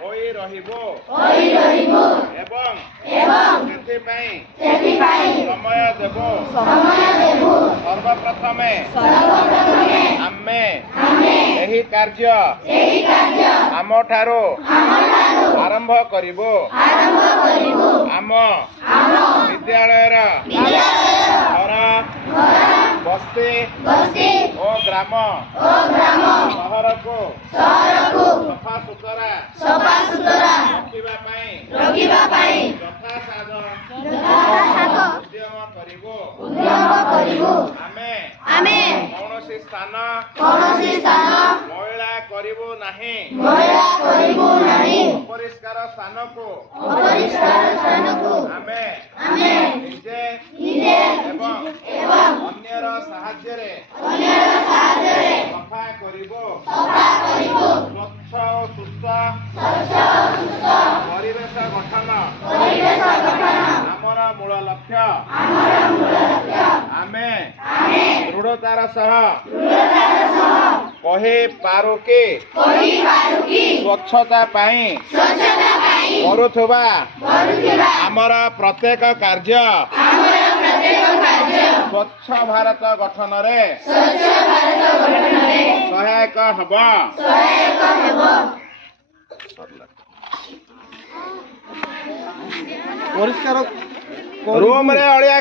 ହୋଇ ରହିବୁ ଏବଂ ସେଥିପାଇଁ ସମୟ ଦେବୁ। ସର୍ବପ୍ରଥମେ ଆମେ ଏହି କାର୍ଯ୍ୟ ଆମଠାରୁ ଆରମ୍ଭ କରିବୁ। ଆମ ବିଦ୍ୟାଳୟର ଘର ବସ୍ତି ଓ ଗ୍ରାମ ସହରକୁ ସଫାସୁତରା ରଖିବା ପାଇଁ ଯଥାସାଧ୍ୟ ଉଦ୍ୟମ କରିବୁ। ଆମେ କୌଣସି ସ୍ଥାନ ମଇଳା କରିବୁ ନାହିଁ। ଅପରିଷ୍କାର ସ୍ଥାନକୁ ଆମେ ନିଜେ ଏବଂ ଅନ୍ୟର ସାହାଯ୍ୟରେ ସଫା କରିବୁ। ସ୍ୱଚ୍ଛ ଓ ସୁସ୍ଥ ପରିବେଶ ଗଠନ ଆମର ମୂଳ ଲକ୍ଷ୍ୟ। ଆମେ ଦୃଢ଼ତାର ସହ କହିପାରୁ କି ସ୍ୱଚ୍ଛତା ପାଇଁ କରୁଥିବା ଆମର ପ୍ରତ୍ୟେକ କାର୍ଯ୍ୟ ସ୍ୱଚ୍ଛ ଭାରତ ଗଠନରେ ସହାୟକ ହେବ। ପରିଷ୍କାର ରୁମରେ ଅଳିଆ